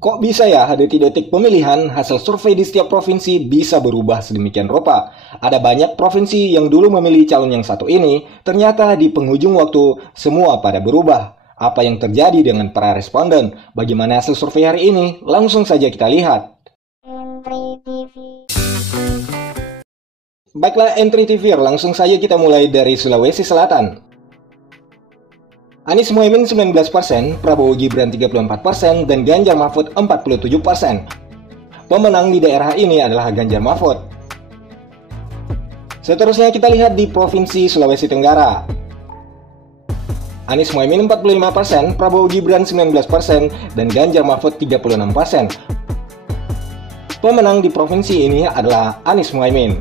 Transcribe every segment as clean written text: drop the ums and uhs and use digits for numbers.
Kok bisa ya detik-detik pemilihan hasil survei di setiap provinsi bisa berubah sedemikian rupa? Ada banyak provinsi yang dulu memilih calon yang satu ini, ternyata di penghujung waktu semua pada berubah. Apa yang terjadi dengan para responden? Bagaimana hasil survei hari ini? Langsung saja kita lihat. Baiklah Entry TV, langsung saja kita mulai dari Sulawesi Selatan. Anies Mohaimin 19%, Prabowo Gibran 34%, dan Ganjar Mahfud 47%. Pemenang di daerah ini adalah Ganjar Mahfud. Seterusnya kita lihat di Provinsi Sulawesi Tenggara. Anies Mohaimin 45%, Prabowo Gibran 19%, dan Ganjar Mahfud 36%. Pemenang di provinsi ini adalah Anies Mohaimin.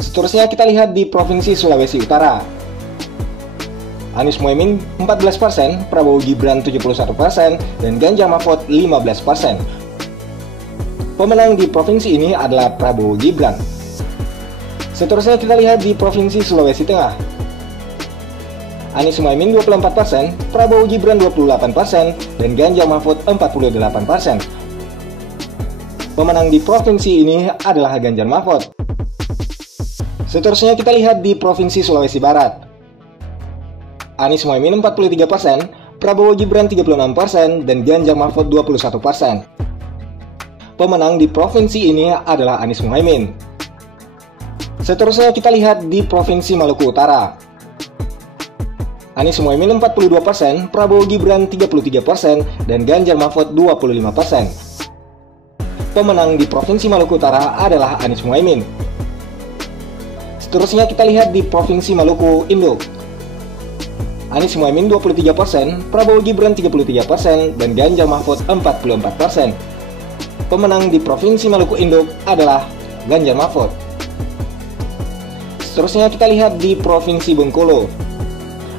Seterusnya kita lihat di Provinsi Sulawesi Utara. Anies Mohaimin 14%, Prabowo Gibran 71%, dan Ganjar Mahfud 15%. Pemenang di provinsi ini adalah Prabowo Gibran. Seterusnya kita lihat di Provinsi Sulawesi Tengah. Anies Mohaimin 24%, Prabowo Gibran 28%, dan Ganjar Mahfud 48%. Pemenang di provinsi ini adalah Ganjar Mahfud. Seterusnya kita lihat di Provinsi Sulawesi Barat. Anies Mohaimin 43%, Prabowo Gibran 36%, dan Ganjar Mahfud 21%. Pemenang di provinsi ini adalah Anies Mohaimin. Seterusnya kita lihat di Provinsi Maluku Utara. Anies Mohaimin 42%, Prabowo Gibran 33%, dan Ganjar Mahfud 25%. Pemenang di Provinsi Maluku Utara adalah Anies Mohaimin. Seterusnya kita lihat di Provinsi Maluku Induk. Anies Mohaimin 23%, Prabowo Gibran 33%, dan Ganjar Mahfud 44%. Pemenang di Provinsi Maluku Induk adalah Ganjar Mahfud. Seterusnya kita lihat di Provinsi Bengkulu.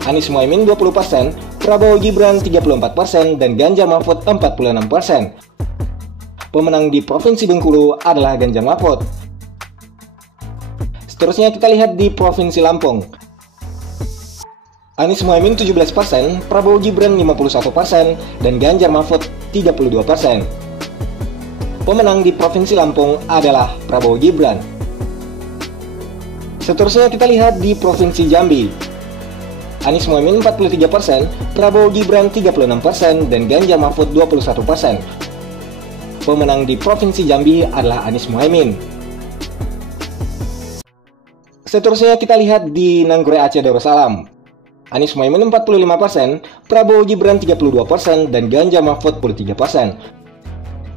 Anies Mohaimin 20%, Prabowo Gibran 34%, dan Ganjar Mahfud 46%. Pemenang di Provinsi Bengkulu adalah Ganjar Mahfud. Seterusnya kita lihat di Provinsi Lampung. Anies Mohaimin 17%, Prabowo Gibran 51%, dan Ganjar Mahfud 32%. Pemenang di Provinsi Lampung adalah Prabowo Gibran. Seterusnya kita lihat di Provinsi Jambi. Anies Mohaimin 43%, Prabowo Gibran 36%, dan Ganjar Mahfud 21%. Pemenang di Provinsi Jambi adalah Anies Mohaimin. Seterusnya kita lihat di Nanggure Aceh Darussalam. Anies Mohaimin 45%, Prabowo Gibran 32%, dan Ganjar Mahfud 23%.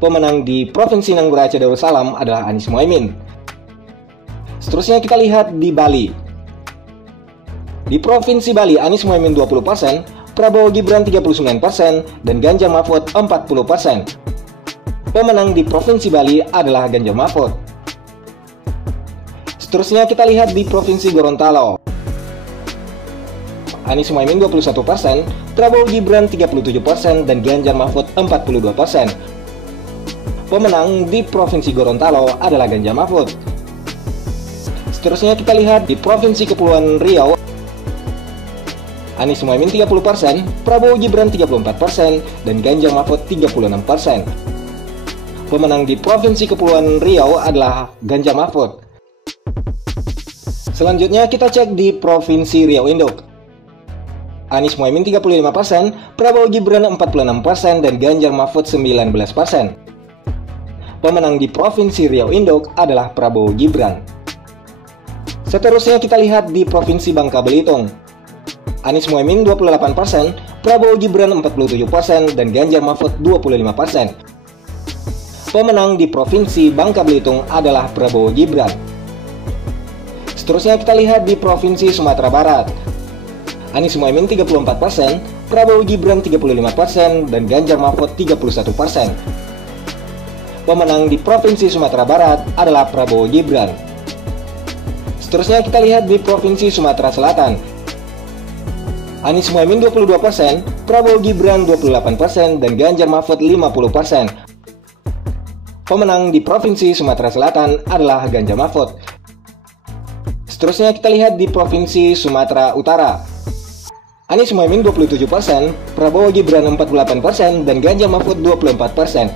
Pemenang di Provinsi Nanggure Aceh Darussalam adalah Anies Mohaimin. Seterusnya kita lihat di Bali. Di Provinsi Bali, Anies Mohaimin 20%, Prabowo Gibran 39%, dan Ganjar Mahfud 40%. Pemenang di Provinsi Bali adalah Ganjar Mahfud. Seterusnya kita lihat di Provinsi Gorontalo. Anies Mohaimin 21%, Prabowo Gibran 37%, dan Ganjar Mahfud 42%. Pemenang di Provinsi Gorontalo adalah Ganjar Mahfud. Seterusnya kita lihat di Provinsi Kepulauan Riau. Anies Mohaimin 30%, Prabowo Gibran 34%, dan Ganjar Mahfud 36%. Pemenang di Provinsi Kepulauan Riau adalah Ganjar Mahfud. Selanjutnya kita cek di Provinsi Riau Induk. Anies Mohaimin 35%, Prabowo Gibran 46%, dan Ganjar Mahfud 19%. Pemenang di Provinsi Riau Induk adalah Prabowo Gibran. Seterusnya kita lihat di Provinsi Bangka Belitung. Anies Mohaimin 28%, Prabowo Gibran 47%, dan Ganjar Mahfud 25%. Pemenang di Provinsi Bangka Belitung adalah Prabowo Gibran. Seterusnya kita lihat di Provinsi Sumatera Barat. Anies Mohaimin 34%, Prabowo Gibran 35%, dan Ganjar Mahfud 31%. Pemenang di Provinsi Sumatera Barat adalah Prabowo Gibran. Seterusnya kita lihat di Provinsi Sumatera Selatan. Anies Mohaimin 22%, Prabowo Gibran 28%, dan Ganjar Mahfud 50%. Pemenang di Provinsi Sumatera Selatan adalah Ganjar Mahfud. Seterusnya kita lihat di Provinsi Sumatera Utara. Anies Muhaimin 27%, Prabowo Gibran 48%, dan Ganjar Mahfud 24%.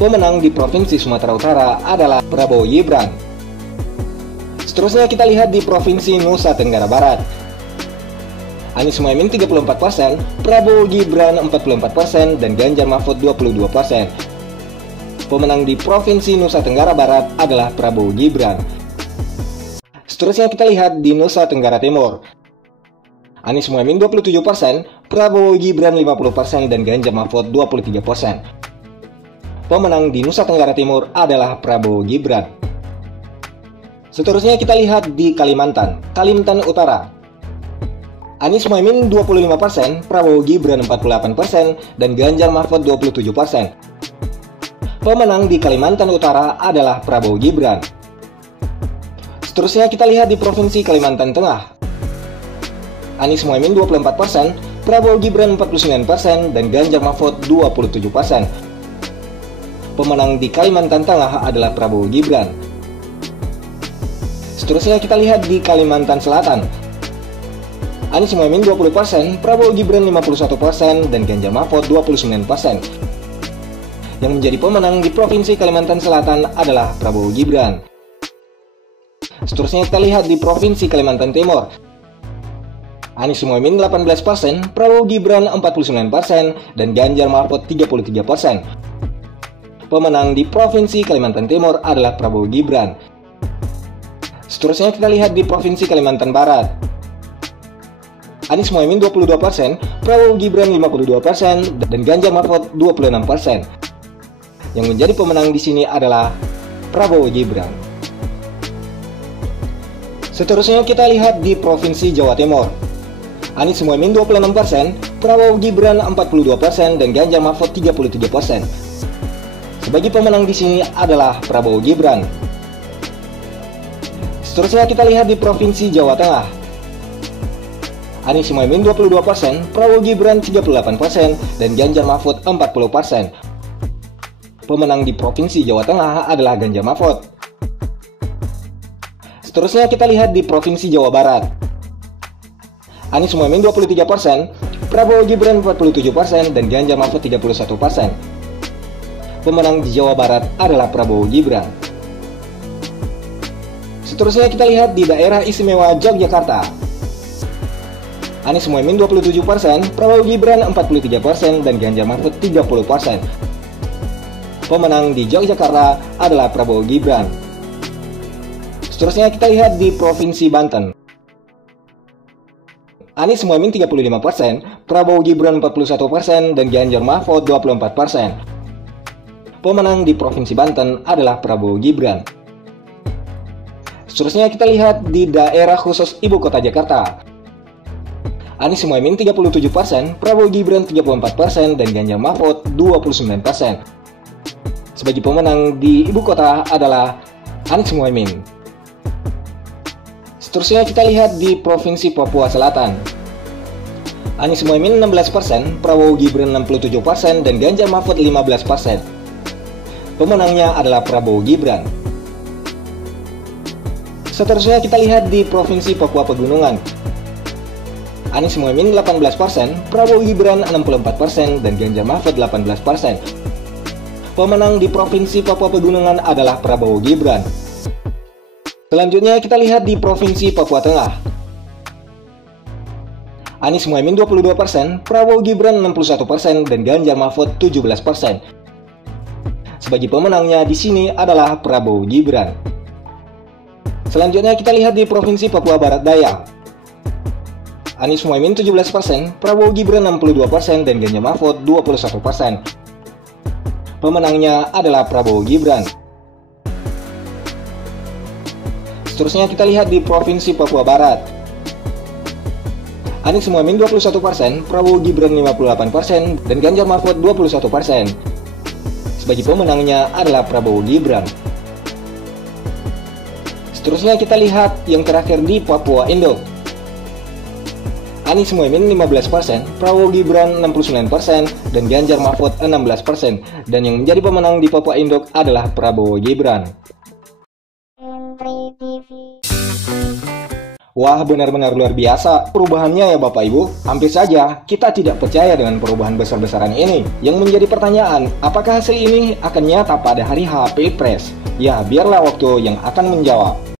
Pemenang di Provinsi Sumatera Utara adalah Prabowo Gibran. Seterusnya kita lihat di Provinsi Nusa Tenggara Barat. Anies Muhaimin 34%, Prabowo Gibran 44%, dan Ganjar Mahfud 22%. Pemenang di Provinsi Nusa Tenggara Barat adalah Prabowo Gibran. Seterusnya kita lihat di Nusa Tenggara Timur. Anies Muhaimin 27%, Prabowo Gibran 50%, dan Ganjar Mahfud 23%. Pemenang di Nusa Tenggara Timur adalah Prabowo Gibran. Seterusnya kita lihat di Kalimantan Utara. Anies Muhaimin 25%, Prabowo Gibran 48%, dan Ganjar Mahfud 27%. Pemenang di Kalimantan Utara adalah Prabowo Gibran. Seterusnya kita lihat di Provinsi Kalimantan Tengah. Anies Muhaimin 24%, Prabowo Gibran 49%, dan Ganjar Mahfud 27%. Pemenang di Kalimantan Tengah adalah Prabowo Gibran. Seterusnya kita lihat di Kalimantan Selatan. Anies Muhaimin 20%, Prabowo Gibran 51%, dan Ganjar Mahfud 29%. Yang menjadi pemenang di Provinsi Kalimantan Selatan adalah Prabowo Gibran. Seterusnya kita lihat di Provinsi Kalimantan Timur. Anies Muhaimin 18%, Prabowo Gibran 49%, dan Ganjar Mahfud 33%. Pemenang di Provinsi Kalimantan Timur adalah Prabowo Gibran. Seterusnya kita lihat di Provinsi Kalimantan Barat. Anies Muhaimin 22%, Prabowo Gibran 52%, dan Ganjar Mahfud 26%. Yang menjadi pemenang di sini adalah Prabowo Gibran. Seterusnya kita lihat di Provinsi Jawa Timur. Anies Muhaimin 26%, Prabowo Gibran 42%, dan Ganjar Mahfud 33%. Sebagai pemenang di sini adalah Prabowo Gibran. Seterusnya kita lihat di Provinsi Jawa Tengah. Anies Muhaimin 22%, Prabowo Gibran 38%, dan Ganjar Mahfud 40%. Pemenang di Provinsi Jawa Tengah adalah Ganjar Mahfud. Seterusnya kita lihat di Provinsi Jawa Barat. Anies Muhaimin 23%, Prabowo Gibran 47%, dan Ganjar Mahfud 31%. Pemenang di Jawa Barat adalah Prabowo Gibran. Seterusnya kita lihat di Daerah Istimewa Yogyakarta. Anies Muhaimin 27%, Prabowo Gibran 43%, dan Ganjar Mahfud 30%. Pemenang di Yogyakarta adalah Prabowo Gibran. Seterusnya kita lihat di Provinsi Banten. Anies Muhaimin 35%, Prabowo Gibran 41%, dan Ganjar Mahfud 24%. Pemenang di Provinsi Banten adalah Prabowo Gibran. Seterusnya kita lihat di Daerah Khusus Ibu Kota Jakarta. Anies Muhaimin 37%, Prabowo Gibran 34%, dan Ganjar Mahfud 29%. Sebagai pemenang di Ibu Kota adalah Anies Muhaimin. Seterusnya kita lihat di Provinsi Papua Selatan. Anies Muhaimin 16%, Prabowo Gibran 67%, dan Ganjar Mahfud 15%. Pemenangnya adalah Prabowo Gibran. Seterusnya kita lihat di Provinsi Papua Pegunungan. Anies Muhaimin 18%, Prabowo Gibran 64%, dan Ganjar Mahfud 18%. Pemenang di Provinsi Papua Pegunungan adalah Prabowo Gibran. Selanjutnya kita lihat di Provinsi Papua Tengah. Anies Muhaimin 22%, Prabowo Gibran 61%, dan Ganjar Mahfud 17%. Sebagai pemenangnya di sini adalah Prabowo Gibran. Selanjutnya kita lihat di Provinsi Papua Barat Daya. Anies Muhaimin 17%, Prabowo Gibran 62%, dan Ganjar Mahfud 21%. Pemenangnya adalah Prabowo Gibran. Seterusnya kita lihat di Provinsi Papua Barat. Anies Muhaimin 21%, Prabowo Gibran 58%, dan Ganjar Mahfud 21%. Sebagai pemenangnya adalah Prabowo Gibran. Seterusnya kita lihat yang terakhir di Papua Indo. Anies Muhaimin 15%, Prabowo Gibran 69%, dan Ganjar Mahfud 16%. Dan yang menjadi pemenang di Papua Indo adalah Prabowo Gibran. Wah, benar-benar luar biasa perubahannya ya Bapak Ibu. Hampir saja kita tidak percaya dengan perubahan besar-besaran ini. Yang menjadi pertanyaan, apakah hasil ini akan nyata pada hari H Pilpres? Ya, biarlah waktu yang akan menjawab.